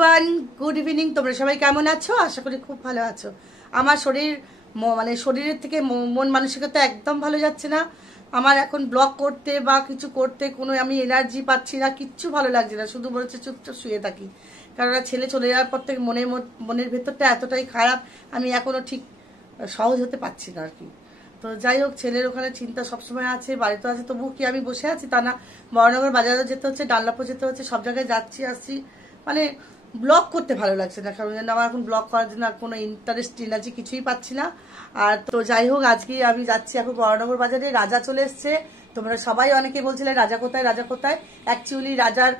Everyone, good evening. তোমরা সবাই কেমন আছো? আশা করি খুব ভালো আছো। আমার শরীর মানে শরীরের থেকে মন মানসিকতা একদম ভালো যাচ্ছে না। আমার এখন ব্লগ করতে বা কিছু করতে কোনো আমি এনার্জি পাচ্ছি না, কিচ্ছু ভালো লাগছে না। শুধু বলছে চুপচাপ শুয়ে থাকি, কারণ ছেলে চলে যাওয়ার পর থেকে মনের ভেতরটা এতটাই খারাপ, আমি এখনো ঠিক সহজ হতে পারছি না আর কি। তো যাই হোক, ছেলের ওখানে চিন্তা সবসময় আছে, বাড়িতে আছে, তবু কি আমি বসে আছি তা না। বড়নগর বাজারে যেতে হচ্ছে, ডানলাপো যেতে হচ্ছে, সব জায়গায় যাচ্ছি আসছি, মানে ব্লগ করতে ভালো লাগছে না, কারণ আমার এখন ব্লগ করার জন্য কোনো ইন্টারেস্ট এনার্জি কিছুই পাচ্ছি না। আর তো যাই হোক, আজকে আমি যাচ্ছি এখন বড়নগর বাজারে। রাজা চলে এসছে। তোমরা সবাই অনেকে বলছিলে রাজা কোথায়, রাজা কোথায়। অ্যাকচুয়ালি রাজার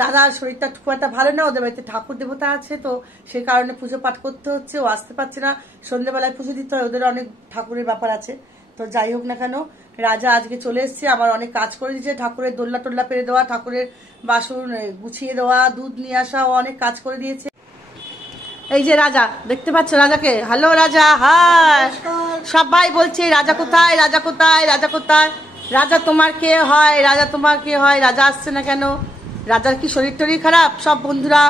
দাদার শরীরটা খুব একটা ভালো না, ওদের বাড়িতে ঠাকুর দেবতা আছে, তো সেই কারণে পুজো পাঠ করতে হচ্ছে, ও আসতে পারছে না। সন্ধ্যেবেলায় পুজো দিতে হয়, ওদের অনেক ঠাকুরের ব্যাপার আছে। তো যাই হোক না কেন, রাজা আজকে চলে এসছে, আমার অনেক কাজ করে দিয়েছে। ঠাকুরের দোল্লা টোল্লা পেরে দেওয়া, ঠাকুরের বাসন গুছিয়ে দেওয়া, দুধ নিয়ে আসা, ও অনেক কাজ করে দিয়েছে। এই যে রাজা, দেখতে পাচ্ছ রাজাকে? হ্যালো রাজা, হাই। সবাই বলছে রাজা কোথায়, রাজা কোথায়, রাজা কোথায়। রাজা তোমার কে হয়, রাজা তোমার কে হয়, রাজা আসছে না কেন? রাজার কি শরীর টরীর খারাপ? সব বন্ধুরা,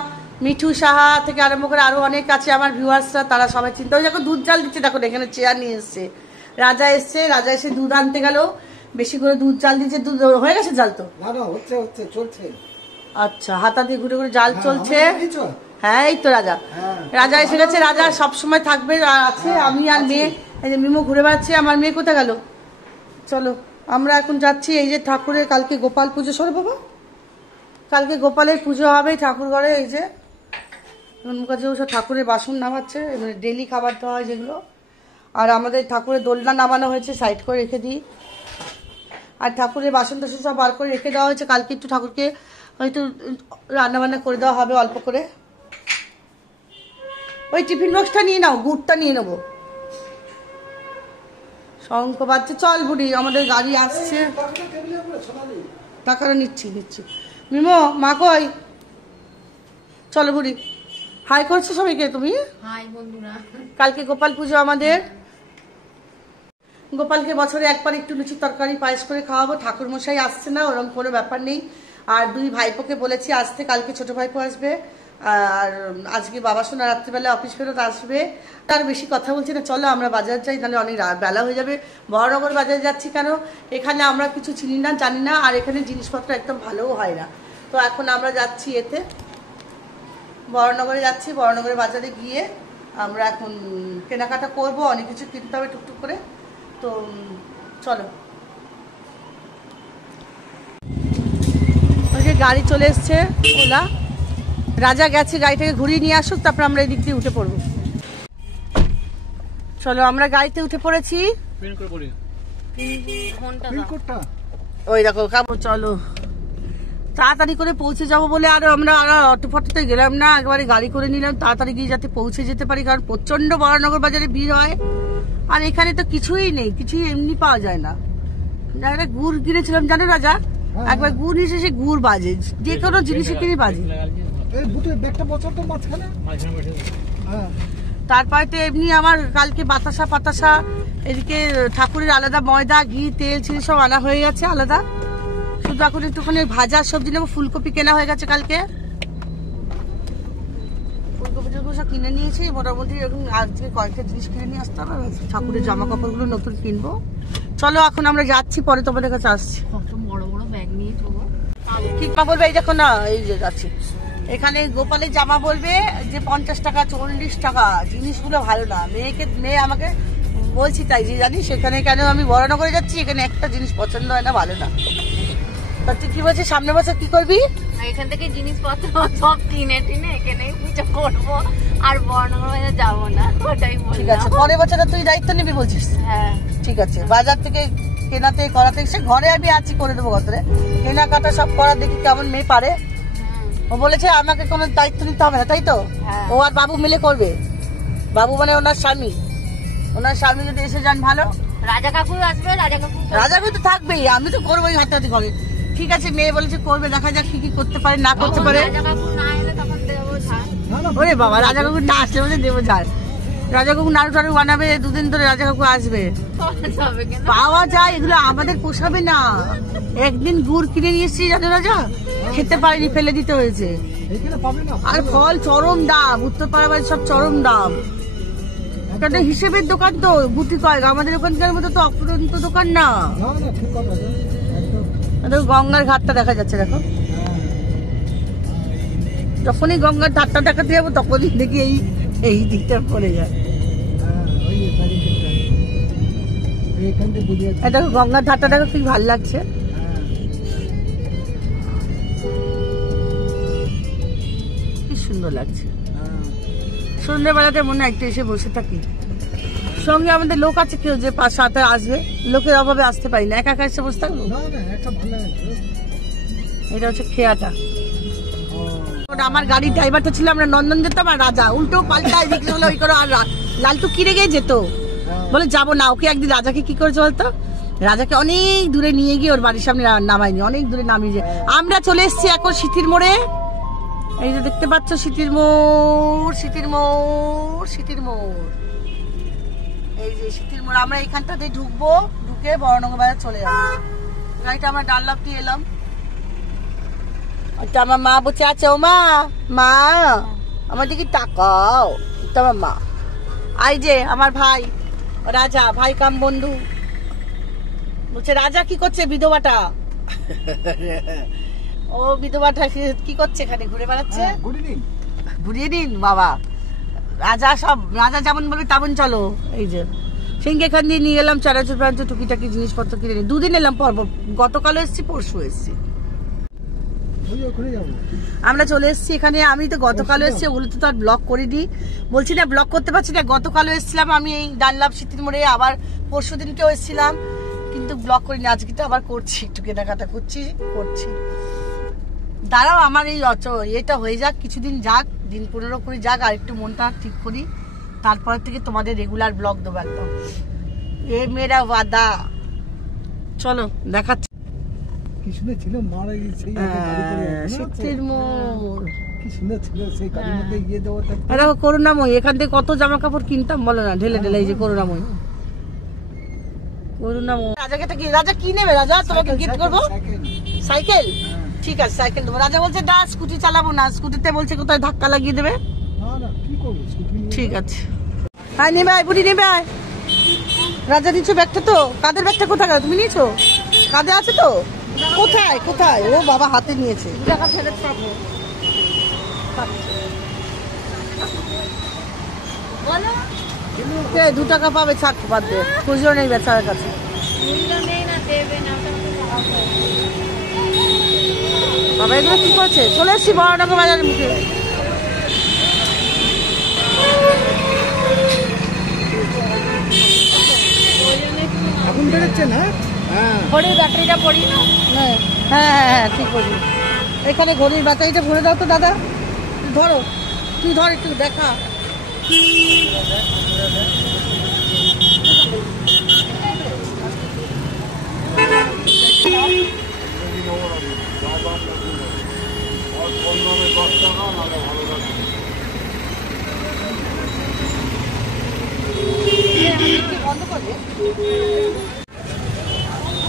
মিঠু সাহা থেকে আরম্ভ করে আরো অনেক আছে আমার ভিউয়ার্সরা, তারা সবাই চিন্তা করে। দেখো দুধ জাল দিচ্ছে, দেখো এখানে চেয়ার নিয়ে এসছে। রাজা এসছে, রাজা এসে দুধ আনতে গেল, বেশি করে দুধ জাল দিচ্ছে। দুধ হয়ে গেছে জাল? তো হচ্ছে চলছে। আচ্ছা, হাতা দিয়ে ঘুরে ঘুরে জাল চলছে। হ্যাঁ, এই তো রাজা, রাজা এসে গেছে। রাজা সবসময় থাকবে আছে। আমি আর মেয়ে, এই যে মিমো ঘুরে বেড়াচ্ছে। আমার মেয়ে কোথায় গেল? চলো আমরা এখন যাচ্ছি। এই যে ঠাকুরের কালকে গোপাল পুজো, সরে বাবা, কালকে গোপালের পুজো হবে ঠাকুর ঘরে। এই যে কাছে সব ঠাকুরের বাসন নামাচ্ছে, মানে ডেলি খাবার দেওয়া হয় যেগুলো। আর আমাদের ঠাকুরের দোলনা নামানো হয়েছে, সাইড করে রেখে দিই। আর ঠাকুরের বাসন টাসন সব বার করে রেখে দেওয়া হয়েছে। কালকে একটু ঠাকুরকে হয়তো রান্নাবান্না করে দেওয়া হবে অল্প করে। ওই টিফিন বক্সটা নিয়ে নাও, গুড়টা নিয়ে নেবো। শঙ্খ বাজছে, চল বুড়ি, আমাদের গাড়ি আসছে। টাকাটা নিচ্ছি। মিমো, মা কই? চলো বুড়ি। হাই করছো সবাইকে তুমি? হাই বন্ধুরা। কালকে গোপাল পুজো আমাদের। গোপালকে বছরে একবার একটু লুচি তরকারি পায়েস করে খাওয়াবো। ঠাকুর মশাই আসছে না, ওরকম কোনো ব্যাপার নেই। আর দুই ভাইপোকে বলেছি আসতে, কালকে ছোট ভাইপো আসবে, আর আজকে বাবা শোনা রাত্রিবেলা অফিস ফেরত আসবে। তার বেশি কথা বলছি না, চলো আমরা বাজার যাই, তাহলে অনেক বেলা হয়ে যাবে। বড়নগর বাজারে যাচ্ছি কেন? এখানে আমরা কিছু চিনি না, জানি না, আর এখানে জিনিসপত্র একদম ভালোও হয় না। তো এখন আমরা যাচ্ছি এতে, বড়নগরে যাচ্ছি। বড়নগরের বাজারে গিয়ে আমরা এখন কেনাকাটা করব, অনেক কিছু কিনতে হবে টুকটুক করে। তো চলো। ওই যে গাড়ি চলে এসছে ওলা, রাজা গেছে, গাড়িটাকে ঘুরিয়ে নিয়ে আসুক, তারপর আমরা এই দিক দিয়ে উঠে পড়বো। চলো আমরা গাড়িতে উঠে পড়েছি। ওই দেখো কাপড়। চলো তাড়াতাড়ি করে পৌঁছে যাবো বলে আর আমরা অটো ফটোতে গেলাম না, একবারে গাড়ি করে নিলাম তাড়াতাড়ি গিয়ে যাতে পৌঁছে যেতে পারি, কারণ প্রচন্ড বড়নগর বাজারে ভিড় হয়। আর এখানে তো কিছুই নেই, কিছুই এমনি পাওয়া যায় না। একটা গুড় কিনেছিলাম জানো রাজা, একবার গুড় নিয়েছে, সে গুড় বাজে, যে কোনো জিনিসের কিনে বাজে। তারপরে তো এমনি আমার কালকে বাতাসা পাতাসা, এদিকে ঠাকুরের আলাদা ময়দা ঘি তেল চিনি সব আনা হয়ে গেছে আলাদা। শুধু এখন একটুখানি ভাজার সবজি নেবো। ফুলকপি কেনা হয়ে গেছে কালকে, ফুলকপি সব কিনে নিয়েছি মোটামুটি। এখন আজকে কয়েকটা জিনিস কিনে নিয়ে আসতে হবে, ঠাকুরের জামা কাপড়গুলো নতুন কিনবো। চলো এখন আমরা যাচ্ছি, পরে তোমাদের কাছে আসছি। বড় বড় ব্যাগ নিয়ে যাবো। কি মা বলবে? এই দেখো না, এই যে যাচ্ছি এখানে গোপালের জামা বলবে যে 50 টাকা 40 টাকা, জিনিসগুলো ভালো না। মেয়ে আমাকে বলছি তাই যে জানি, সেখানে কেন আমি বড়নগরে যাচ্ছি, এখানে একটা জিনিস পছন্দ হয় না, ভালো না। তুই কি বলছিস সামনে বছর কি করবি? এখান থেকে জিনিসপত্র সব কিনে এখানে পুজো করবো, আর বর্ণগর যাবো না, ওটাই বললাম। ঠিক আছে, পরের বছর তুই দায়িত্ব নিবি বলছিস? হ্যাঁ ঠিক আছে। বাজার থেকে কেনাতে করাতে, সে ঘরে আমি আছি, করে দেবো গতরে। কেনাকাটা সব করা দেখি কেমন মেয়ে পারে। ও বলেছে আমাকে কোনো দায়িত্ব নিতে হবে না, তাই তো? ও আর বাবু মিলে করবে। বাবু মানে ওনার স্বামী, ওনার স্বামী যদি এসে যান ভালো। রাজা কাকু আসবে, রাজা কাকু তো থাকবেই, আমি তো করবোই হাতে করে। ঠিক আছে, মেয়ে বলেছে করবে, দেখা যাক কি কি করতে পারে না করতে পারে। রাজা কাকু না এলে তখন দেবো ঝাল। ওরে বাবা, রাজা কাকু না আসলে বলে দেবো ঝাল। রাজা কাকু নাড়ু টাড়ু বানাবে, দুদিন ধরে রাজা কাকু আসবে। পাওয়া যায়, এগুলো আমাদের পোষাবে না। একদিন গুড় কিনে নিয়ে এসেছি জানো রাজা, খেতে পারিনি, ফেলে দিতে হয়েছে। আর ফল চরম দাম, উত্তরপাড়া বাড়ির সব চরম দাম। একটা হিসেবের দোকান তো, গুটি কয়েক, আমাদের ওখানকার মতো তো অপরন্ত দোকান না। গঙ্গার ঘাটটা দেখা যাচ্ছে, দেখো। যখনই গঙ্গার ঘাটটা দেখাতে যাবো তখনই দেখি এই দিকটা পড়ে যায়। দেখো গঙ্গার ধারটা দেখো, কি ভালো লাগছে। কি সুন্দর লাগছে। সন্ধ্যেবেলাতে মনে হয় একটু এসে বসে থাকি। সঙ্গে আমাদের লোক আছে কেউ যে সাথে আসবে, লোকের অভাবে আসতে পারি না, একা একা এসে বসে থাকবো। এটা হচ্ছে খেয়াটা। আমার গাড়ির ড্রাইভারটা ছিল, আমরা নন্দন যেতাম আর রাজা উল্টো পাল্টায় বিক্রি হলো ওই করে। আর লালটু কিনে গিয়ে যেত, বলে যাবো না। ওকে একদিন রাজাকে কি করেছে বলতো, রাজাকে অনেক দূরে নিয়ে গিয়ে ওর বাড়ির সামনে নামায়নি, অনেক দূরে নামিয়ে। আমরা চলে এসেছি এখন সিটির মোড়ে। এই যে দেখতে পাচ্ছ সিটির মোড়, সিটির মোড়, সিটির মোড়। এই যে সিটির মোড়। আমরা এখানটাতে ঢুকবো, ঢুকে বড়নগর বাজার চলে যাবো। গাড়িটা আমরা ডানলাপ দিয়ে এলাম। আমার মা বসে আছে। ও মা, মা আমার দিকে তাকাও। তোমার মা। এই যে আমার ভাই রাজা, ভাই কাম বন্ধু। বলছে রাজা কি করছে, বিধবাটা। ও বিধবাটা কি করছে এখানে, ঘুরে বেড়াচ্ছে। ঘুরিয়ে দিন বাবা। রাজা সব, রাজা যেমন বলবে তেমন চলো। এই যে সিংহে এখান দিয়ে নিয়ে গেলাম চানাচুর প্রাঞ্চুর টুকিটাকি জিনিসপত্র কিনে নিই। দুদিন এলাম, পর গতকালও এসছি, পরশু এসছি। আমরা চলে এসেছি এখানে। আমি তো গতকালও এসেছি, ওগুলো তো আর ব্লগ করিনি, বলছি না ব্লগ করতে পারছি না। গতকালও এসেছিলাম আমি এই ডানলাভ সিটির মোড়ে, আবার পরশু দিনকেও এসেছিলাম, কিন্তু ব্লগ করিনি। আজকে তো আবার করছি, একটু কেনাকাটা করছি। দাঁড়াও, আমার এই এটা হয়ে যাক, কিছুদিন যাক, দিন 15-20 যাক, আর একটু মনটা ঠিক করি, তারপর থেকে তোমাদের রেগুলার ব্লগ দেবো একদম। এ মেরা ওয়াদা। চলো দেখাচ্ছি। কি সুন্দর ছিল, মারা গেছে শীতের মোড়, কি সুন্দর ছিল। সেই গাড়ির মধ্যে গিয়ে দেবো। দেখো করুণাময়ী, এখান থেকে কত জামা কাপড় কিনতাম বলো না, ঢেলে ঢেলে। এই যে করুণাময়ী, করুণাময়ী। রাজা কি নেবে? রাজা তোমাকে গিফট করবো সাইকেল। ঠিক আছে, সাইকেল দেবো। রাজা বলছে না স্কুটি চালাবো না, স্কুটিতে বলছে কোথায় ধাক্কা লাগিয়ে দেবে। ঠিক আছে, হ্যাঁ নেবে, বুড়ি নেবে। রাজা নিচ্ছ ব্যাগটা? তো কাদের ব্যাগটা কোথায় গেল? তুমি নিয়েছো? কাঁধে আছে তো? কোথায় কোথায়? ও বাবা হাতে নিয়েছে। টাকা ফেরত পাবো। 2 টাকা পাবে, ছাড় বাদ দিয়ে। খুচরো নেই বেচারার কাছে। বাবা এগুলো কি করছে? চলে এসছি বড়নগর বাজারের মুখে। এখন বেরোচ্ছেন? ঘড়ির ব্যাটারিটা পড়ি না। হ্যাঁ হ্যাঁ হ্যাঁ ঠিক বলি। এখানে ঘড়ির ব্যাটারিটা ভরে দাও তো দাদা। ধরো, তুই ধর, একটু দেখা।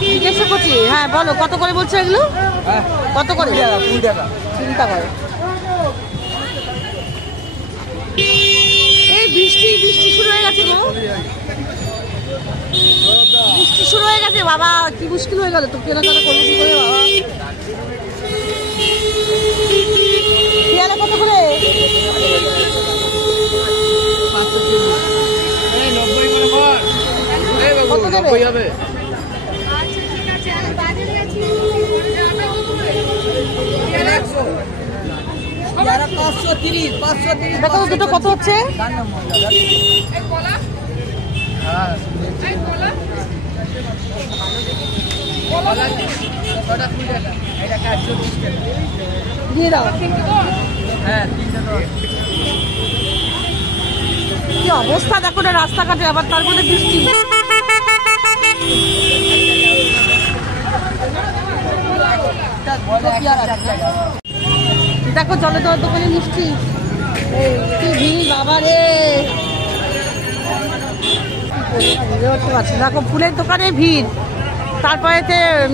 জিজ্ঞাসা করছি। হ্যাঁ বলো, কত করে বলছো এগুলো? কত করে? 20 টাকা। চিন্তা করো। এই বৃষ্টি শুরু হয়ে গেছে গো, বৃষ্টি শুরু হয়ে গেছে বাবা। কি মুশকিল হয়ে গেল তো, কেনাকাটা করবো কি করে বাবা। পেয়ারা কত করে? 90 কত দেবে? 90 হবে। পেয়ারা 530। দেখো দুটো কত হচ্ছে? দিয়ে দাও। কি অবস্থা দেখো না রাস্তাঘাটে, আবার তার মধ্যে বৃষ্টি। দেখো জলে দেওয়ার দোকানে মিষ্টি। কি ভিড় বাবা রে, দেখো ফুলের দোকানে ভিড়। তারপরে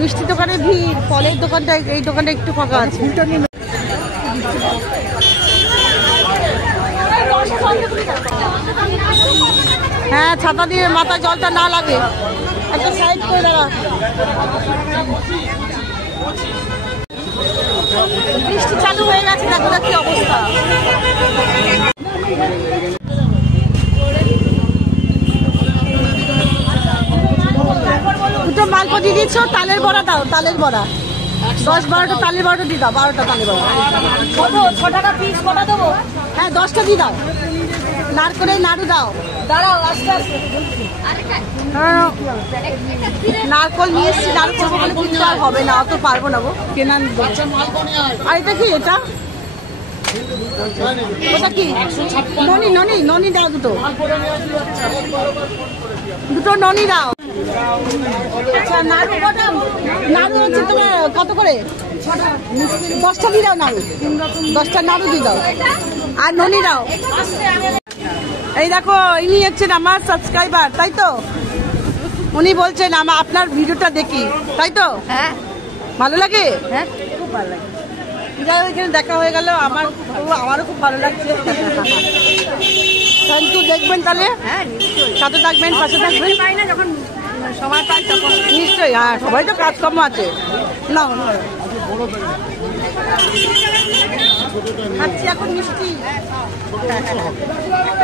মিষ্টি দোকানে ভিড়, ফলের দোকানটা, এই দোকানটা একটু ফাঁকা আছে। হ্যাঁ, ছাতা দিয়ে মাথায় জলটা না লাগে, একটা সাইড করে দাঁড়া। বৃষ্টি চালু হয়ে গেছে, দেখো কি অবস্থা। দুটো মালপো দিয়ে দিচ্ছ, তালের বড়া দাও, তালের বড়া 10-12টা তালের বড়াটা দিয়ে দাও, 12টা তালের বড়া। কত 6 টাকা পিস কটা দেবো? হ্যাঁ 10টা দিয়ে দাও। নারকলের নাড়ু দাও। দাঁড়াও, আস্তে আস্তে। নারকল নিয়ে এসছি, নারকল বলে কিন্তু আর হবে না, অত পারবো না গো কেনা। আর এটা কি? এটা ওটা কি? ননি, ননি, ননি দাও দুটো, দুটো ননি দাও। আচ্ছা নাড়ু কটা? নাড়ু হচ্ছে তোমার কত করে? 10টা দিয়ে দাও নাড়ু, 10টা নাড়ু দিয়ে দাও, আর ননি দাও। এই দেখো, ইনি হচ্ছেন আমার সাবস্ক্রাইবার, তাই তো? উনি বলছেন আপনার ভিডিওটা দেখি, তাই তো? হ্যাঁ, ভালো লাগে? হ্যাঁ খুব ভালো লাগে। এখানে দেখা হয়ে গেল, আমারও খুব ভালো লাগছে। Thank you. দেখবেন তাহলে? হ্যাঁ নিশ্চয়ই, সাথে থাকবেন, পাশে থাকবেন। পাই না যখন সময় পাই তখন নিশ্চয়ই, হ্যাঁ সবাই তো কাজকর্ম আছে। না খাচ্ছি এখন মিষ্টি,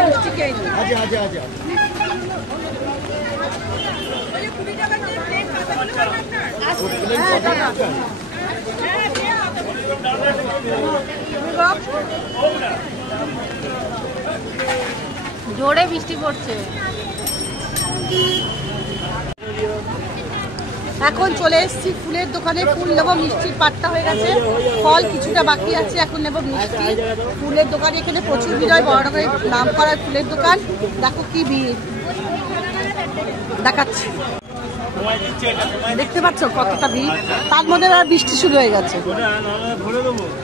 মিষ্টি খেয়ে নিই। জোরে বৃষ্টি পড়ছে। এখন চলে এসেছি ফুলের দোকানে, ফুল নেবো। মিষ্টির পাট্টা হয়ে গেছে, ফল কিছুটা বাকি আছে, এখন নেবো মিষ্টি। ফুলের দোকানে এখানে প্রচুর ভিড় হয়, বড়নগরের নাম করা ফুলের দোকান। দেখো কি ভিড়, দেখাচ্ছি, দেখতে পাচ্ছ কতটা ভিড়। তার মধ্যে আর বৃষ্টি শুরু হয়ে গেছে।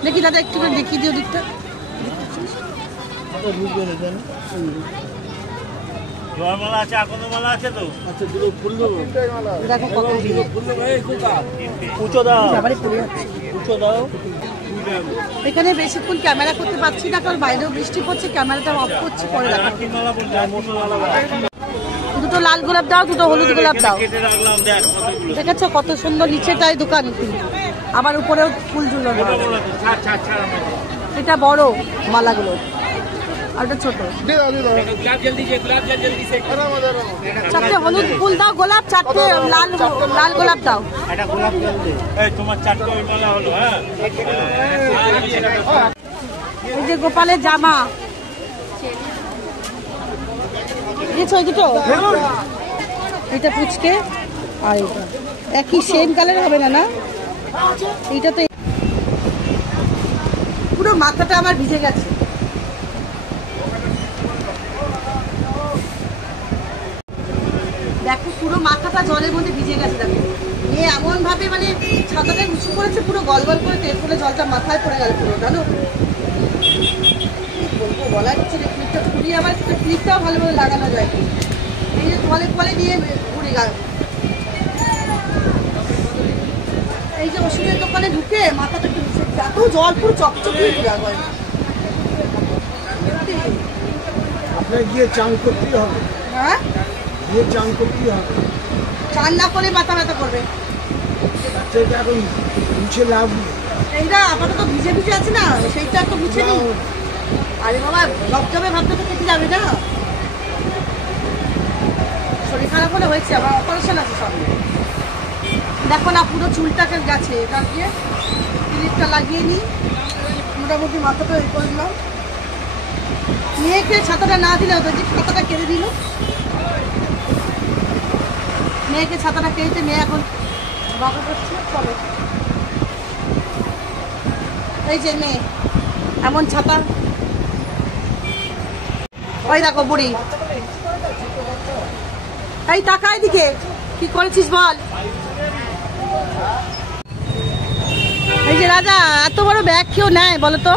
দেখি দাদা একটু দেখিয়ে দিও দিকটা। দেখো কত ভিড়। এখানে বেশিক্ষণ ক্যামেরা করতে পারছি না, কারণ বাইরেও বৃষ্টি পড়ছে, ক্যামেরাটা অফ করছি, পরে দেখাচ্ছি। দুটো লাল গোলাপ দাও, দুটো হলুদ গোলাপ দাও। দেখেছো কত সুন্দর, নিচেটাই দোকান, আবার উপরেও ফুল ঝুলানো। এটা বড় মালাগুলো, আর ওটা ছোট। চারটে হলুদ ফুল দাও, গোলাপ চারটে, লাল লাল গোলাপ দাও। এই যে গোপালের জামা দিয়েছ, ওই দুটো। এটা পুচকে, আর এটা একই সেম কালার হবে না? না, এইটা তো পুরো মাথাটা আমার ভিজে গেছে। দেখো পুরো মাথাটা জলের মধ্যে ভিজে গেছে। দেখো নিয়ে এমন ভাবে মানে ছাতাটা উঁচু করেছে, পুরো গল গল করে তেল করে জলটা মাথায় পড়ে গেল পুরো, জানো? বলবো বলা হচ্ছে না, ক্লিপটা ঘুরিয়ে, আবার ক্লিপটাও ভালোভাবে লাগানো যায়। এই যে ফলে ফলে নিয়ে ঘুরে গেল। এই যে ওষুধের দোকানে ঢুকে মাথাটা এত জল পুরো চকচকে হয়ে গেল। আপনার গিয়ে চান করতেই হবে। হ্যাঁ, গিয়ে চান করতেই হবে। চান না করে মাথা ব্যথা করবে। সেটা এখন মুছে লাভ নেই। এইটা আপাতত ভিজে ভিজে আছে না, সেইটা তো মুছে নি। আরে বাবা, জবজবে ভাবতে তো কেটে যাবে না। শরীর খারাপ হলে হয়েছে, আবার অপারেশন আছে সামনে। দেখো না পুরো চুলটাকে গেছে, এটা দিয়ে ক্লিপটা লাগিয়ে নিই, মোটামুটি মাথাটা এই করে দিলাম। মেয়েকে ছাতাটা না দিলে হতো, যে ছাতাটা কেড়ে দিল। মেয়েকে ছাতাটা কেড়েছে, মেয়ে এখন বাবা করছে। চলো, এই যে মেয়ে এমন ছাতা, ওই দেখো বুড়ি। এই টাকা এদিকে, কি করেছিস বল? এই যে রাজা, এত বড় ব্যাগ কেউ নেয় বলো তো?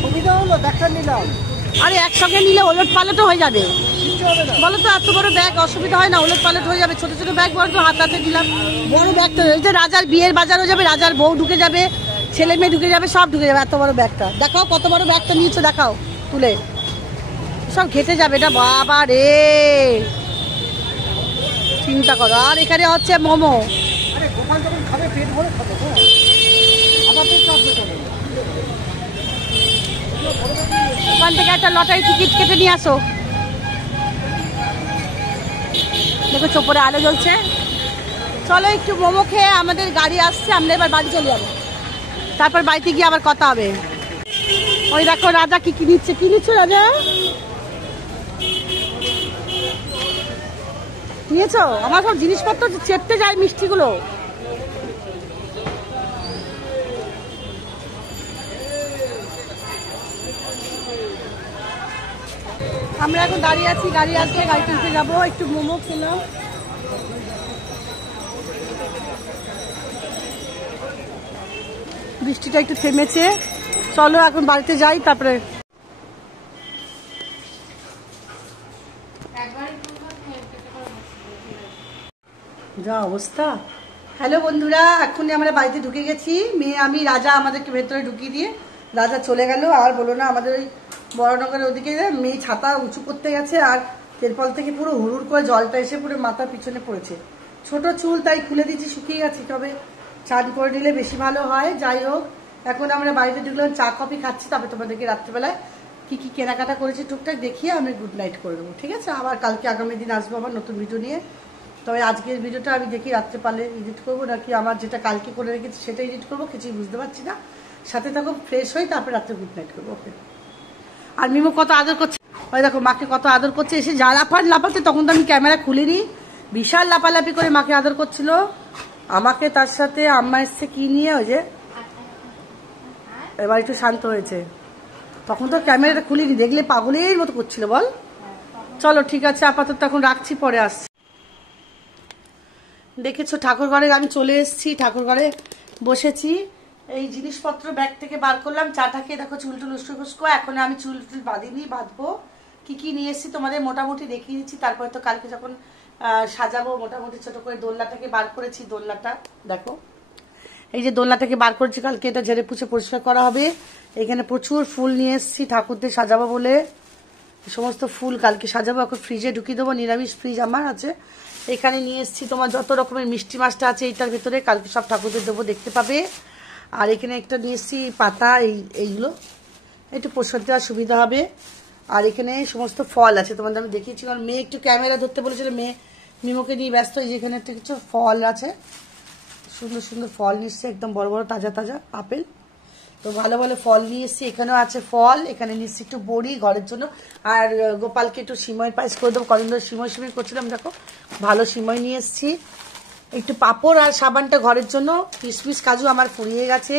সুবিধা হলো, ব্যাগটা নিলাম। আরে একসঙ্গে নিলে ওলট পালটও হয়ে যাবে। বলো তো এত বড় ব্যাগ অসুবিধা হয় না? ওলট পালট হয়ে যাবে। ছোট ছোট ব্যাগ বড় হাতাতে দিলাম, বড় ব্যাগ তো এই যে রাজার বিয়ের বাজারও যাবে, রাজার বউ ঢুকে যাবে, ছেলে মেয়ে ঢুকে যাবে, সব ঢুকে যাবে। এত বড় ব্যাগটা দেখাও, কত বড় ব্যাগটা নিয়েছো দেখাও তুলে, সব ঘেটে যাবে এটা। বাবা রে, চিন্তা করো। আর এখানে হচ্ছে মোমো। ওখান থেকে একটা লটারি টিকিট কেটে নিয়ে আসো। দেখো চোপড়ে আলো জ্বলছে। চলো একটু মোমো খেয়ে আমাদের গাড়ি আসছে, আমরা এবার বাড়ি চলে যাবো। তারপর বাড়িতে গিয়ে আবার কথা হবে। ওই দেখো রাজা কি নিচ্ছে। কি নিচ্ছ রাজা? নিয়েছো? আমার সব জিনিসপত্র চেপতে যায় মিষ্টিগুলো। আমরা এখন দাঁড়িয়ে আছি, গাড়ি আসবে, গাড়ি কিনতে যাবো। একটু মোমো খেলাম। বৃষ্টিটা একটু থেমেছে। চলো এখন বাড়িতে যাই, তারপরে যা অবস্থা। হ্যালো বন্ধুরা, এখনই আমরা বাড়িতে ঢুকে গেছি। মেয়ে আমি, রাজা আমাদেরকে ভেতরে ঢুকিয়ে দিয়ে রাজা চলে গেল। আর বলো না, আমাদের ওই বড়নগরের ওদিকে মেয়ে ছাতা উঁচু করতে গেছে, আর তেরপল থেকে পুরো হুড়ুর করে জলটা এসে পুরো মাথার পিছনে পড়েছে। ছোট চুল, তাই খুলে দিচ্ছি, শুকিয়ে গেছে। তবে চান করে নিলে বেশি ভালো হয়। যাই হোক, এখন আমরা বাড়িতে ঢুকলাম, চা কফি খাচ্ছি। তারপরে তোমাদেরকে রাত্রেবেলায় কি কি কেনাকাটা করেছি টুকটাক দেখিয়ে আমি গুড নাইট করে দেবো, ঠিক আছে? আবার কালকে আগামী দিন আসবো আবার নতুন ভিডিও নিয়ে। তবে আজকের ভিডিওটা আমি দেখি রাত্রে পারলে এডিট করবো, নাকি আমার যেটা কালকে করে রেখেছি সেটা এডিট করবো, কিছুই বুঝতে পারছি না। সাথে থাকো, ফ্রেশ হই, তারপরে রাত্রে গুড নাইট করবো। ওকে। আর মিমো কত আদর করছে, ওই দেখো মাকে কত আদর করছে। এসে যা লাফাতে, তখন তো আমি ক্যামেরা খুলিনি, বিশাল লাফালাফি করে মাকে আদর করছিল। আমাকে তার সাথে আম্মা এসছে কি নিয়ে, ওই যে এবার একটু শান্ত হয়েছে। তখন তো ক্যামেরাটা খুলিনি, দেখলে পাগলের মতো করছিল বল। চলো ঠিক আছে, আপাতত এখন রাখছি, পরে আসছি। দেখেছো ঠাকুর ঘরে আমি চলে এসেছি, ঠাকুর ঘরে বসেছি। এই জিনিসপত্র ব্যাগ থেকে বার করলাম, চাটাকে দেখো চুল টুল উস্কো। এখন আমি চুল টুল বাঁধিনি, বাঁধবো। কি কি নিয়ে এসেছি তোমাদের মোটামুটি দেখিয়ে দিচ্ছি। তারপরে তো কালকে যখন সাজাবো, মোটামুটি ছোট করে দোলনাটাকে বার করেছি। দোলনাটা দেখো, এই যে দোলনাটাকে বার করেছি, কালকে এটা ঝেড়ে পুছে পরিষ্কার করা হবে। এখানে প্রচুর ফুল নিয়ে এসেছি ঠাকুরদের সাজাবো বলে। সমস্ত ফুল কালকে সাজাবো, এখন ফ্রিজে ঢুকিয়ে দেবো। নিরামিষ ফ্রিজ আমার আছে। এখানে নিয়ে এসেছি তোমার যত রকমের মিষ্টি মাছটা আছে এইটার ভেতরে, কালকে সব ঠাকুরদের দেবো, দেখতে পাবে। আর এখানে একটা নিয়ে এসেছি পাতা, এইগুলো একটু প্রসাদ দেওয়ার সুবিধা হবে। আর এখানে সমস্ত ফল আছে, তোমাদের আমি দেখিয়েছি। কারণ মেয়ে একটু ক্যামেরা ধরতে বলেছিল, মেয়ে মিমোকে নিয়ে ব্যস্ত। এই যেখানে একটা কিছু ফল আছে, সুন্দর সুন্দর ফল নিয়ে এসছে, একদম বড় বড় তাজা তাজা আপেল। তো ভালো ভালো ফল নিয়ে এসছি। এখানেও আছে ফল। এখানে নিচ্ছি একটু বড়ি ঘরের জন্য। আর গোপালকে একটু সিময়ের পায়েস করে দেবো, কদিন ধরে সিময় করছিলাম। দেখো ভালো সিময় নিয়ে এসছি। একটু পাঁপড় আর সাবানটা ঘরের জন্য। কিশমিশ কাজু আমার ফুরিয়ে গেছে,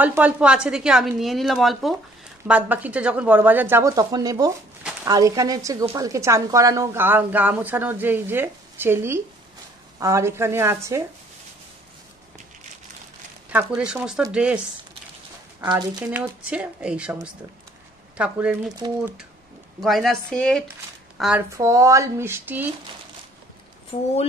অল্প অল্প আছে দেখে আমি নিয়ে নিলাম অল্প। বাদ বাকিটা যখন বড় বাজার যাবো তখন নেব। আর এখানে হচ্ছে গোপালকে চান করানো, গা মোছানোর যে এই যে চেলি। আর এখানে আছে ঠাকুরের সমস্ত ড্রেস। আর এখানে হচ্ছে এই সমস্ত ঠাকুরের মুকুট, গয়নার সেট, আর ফল, মিষ্টি, ফুল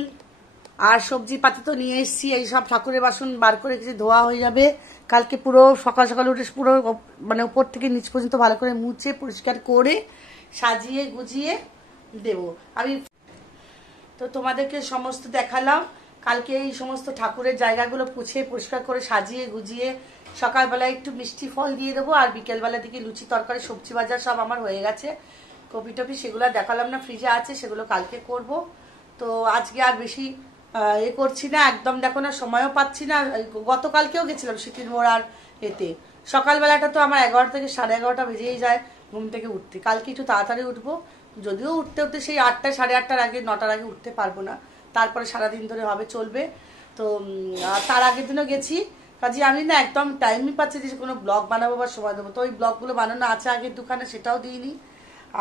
আর সবজি পাতি তো নিয়ে এসেছি। এই সব ঠাকুরের বাসন বার করে কিছু ধোয়া হয়ে যাবে কালকে। পুরো সকাল সকাল উঠে পুরো মানে উপর থেকে নিচ পর্যন্ত ভালো করে মুছে পরিষ্কার করে সাজিয়ে গুজিয়ে দেব আমি। তো তোমাদেরকে সমস্ত দেখালাম। কালকে এই সমস্ত ঠাকুরের জায়গাগুলো পুছে পরিষ্কার করে সাজিয়ে গুজিয়ে সকালবেলায় একটু মিষ্টি ফল দিয়ে দেবো। আর বিকেলবেলা দিকে লুচি তরকারি সবজি বাজার সব আমার হয়ে গেছে। কপি টপি সেগুলো দেখালাম না, ফ্রিজে আছে, সেগুলো কালকে করব। তো আজকে আর বেশি করছি না, একদম দেখো না, সময়ও পাচ্ছি না। গতকালকেও গেছিলাম স্মৃতির মোড়। আর এতে সকালবেলাটা তো আমার 11 থেকে 11:30 বেজেই যায় ঘুম থেকে উঠতে। কালকে একটু তাড়াতাড়ি উঠবো, যদিও উঠতে উঠতে সেই 8টা 8:30টার আগে 9টার আগে উঠতে পারবো না। তারপরে সারাদিন ধরে হবে চলবে। তো তার আগের দিনও গেছি, কাজে আমি না একদম টাইমই পাচ্ছি যে কোনো ব্লগ বানাবো বা সময় দেবো। তো ওই ব্লগগুলো বানানো আছে আগের দোকানে, সেটাও দিইনি।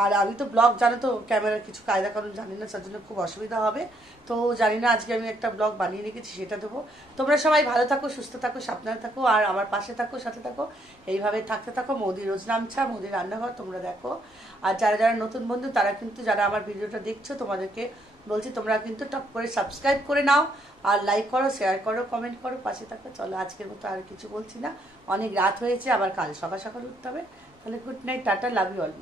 আর আমি তো ব্লগ জানো তো ক্যামেরার কিছু কায়দা কারণ জানি না, তার জন্য খুব অসুবিধা হবে। তো জানি না, আজকে আমি একটা ব্লগ বানিয়ে রেখেছি, সেটা দেবো। তোমরা সবাই ভালো থাকো, সুস্থ থাকো, সাবধানে থাকো, আর আমার পাশে থাকো, সাথে থাকো, এইভাবে থাকতে থাকো। মোদি রোজ নামছা, মোদি রান্নাঘর তোমরা দেখো। আর যারা যারা নতুন বন্ধু তারা কিন্তু, যারা আমার ভিডিওটা দেখছো তোমাদেরকে বলছি তোমরা কিন্তু টপ করে সাবস্ক্রাইব করে নাও, আর লাইক করো, শেয়ার করো, কমেন্ট করো, পাশে থাকো। চলো আজকের মতো আর কিছু বলছি না, অনেক রাত হয়েছে, আবার কাল সকাল সকাল উঠতে হবে। তাহলে good night, tata, love you all.